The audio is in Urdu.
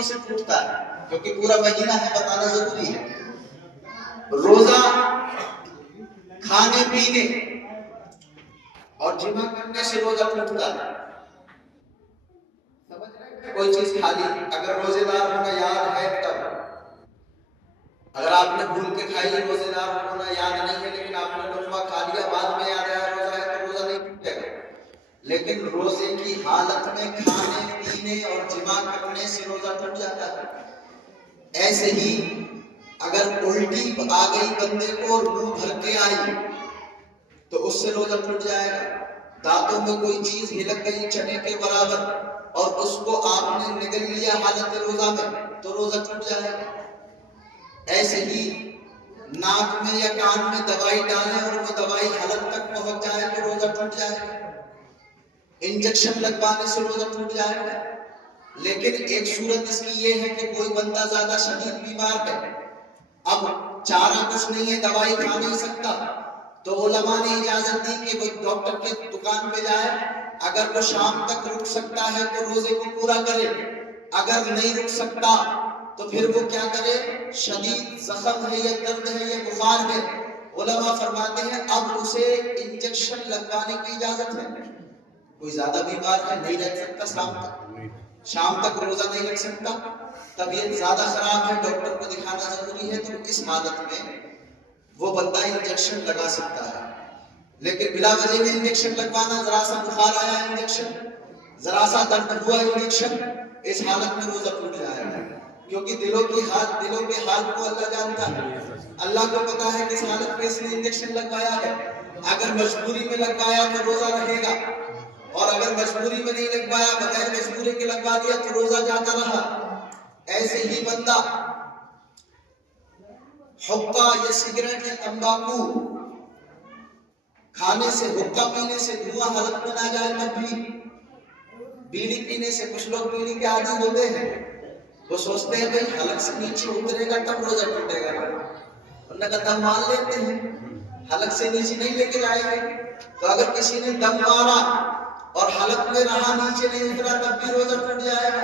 سے ٹوٹتا ہے، کیونکہ پورا مہینہ ہے، بتانا ضروری ہے۔ روزہ کھانے پینے اور جمع کرنے سے روزہ ٹوٹتا ہے۔ سمجھ رہے ہیں؟ کوئی چیز کھا لی، اگر روزے دار ہونا یاد ہے تب، اگر آپ نے بھول کے کھائی روزے دار ہونا یاد نہیں ہے لیکن آپ نے لقمہ کھا لیا، بعد میں یاد آیا روزہ ہے تو روزہ نہیں ٹوٹے گا۔ لیکن روزے کی حالت میں کھانے پینے اور جمع کرنے سے روزہ ٹوٹ جاتا ہے۔ ایسے ہی اگر الٹی آ گئی بندے کو اور منہ بھر کے آئی تو اس سے روزہ ٹوٹ جائے گا۔ دانتوں میں کوئی چیز ہلک گئی چنے کے برابر اور اس کو آپ نے نگل لیا حالت روزہ میں تو روزہ ٹوٹ جائے گا۔ ایسے ہی ناک میں یا کان میں دوائی ڈالیں اور وہ دوائی حلق تک پہنچ جائے تو روزہ ٹوٹ جائے گا۔ انجیکشن لگوانے سے روزہ ٹوٹ جائے گا۔ لیکن ایک صورت اس کی یہ ہے کہ کوئی بندہ زیادہ شدید بیمار ہے، اب چارہ کچھ نہیں ہے، دوائی کھا نہیں سکتا، تو علماء نے اجازت دی کہ وہ ڈاکٹر کے دکان پہ جائے، اگر وہ شام تک رک سکتا ہے تو روزے کو پورا کرے، اگر نہیں رک سکتا تو پھر وہ کیا کرے؟ شدید زخم ہے یا درد ہے یا بخار ہے، علماء فرماتے ہیں اب اسے انجیکشن لگوانے کی اجازت ہے۔ کوئی زیادہ بیمار ہے، نہیں رہ سکتا شام تک روزہ نہیں رکھ سکتا، طبیعت زیادہ خراب ہے، ڈاکٹر کو دکھانا ضروری ہے، تو اس حالت میں وہ بندہ انجیکشن لگا سکتا ہے۔ لیکن بلا وجہ میں انجیکشن لگوانا، ذرا سا بخار آیا انجیکشن، ذرا سا درد ہوا انجیکشن، اس حالت میں روزہ ٹوٹ جائے گا۔ کیونکہ دلوں کے حال کو اللہ جانتا ہے، اللہ کو پتا ہے کس حالت میں اس نے انجیکشن لگوایا ہے۔ اگر مجبوری میں لگوایا تو روزہ رہے گا، اور اگر مجبوری میں نہیں لگوایا، بغیر مجبوری کے لگوا دیا تو روزہ جاتا رہا۔ ایسے ہی بندہ حقہ یا سگریٹ یا تمباکو کھانے سے، حقہ پینے سے دھواں حلق میں نہ جائے تب بھی، بیڑی پینے سے، کچھ لوگ بیڑی کے عادی ہوتے ہیں، وہ سوچتے ہیں بھائی حلق سے نیچے اترے گا تب روزہ ٹوٹے گا، ورنہ کا دم مان لیتے ہیں، حلق سے نیچے نہیں لے کے جائیں گے۔ تو اگر کسی نے دم مارا اور حلق میں رہا، نیچے نہیں اترا، تب بھی روزہ ٹوٹ جائے گا۔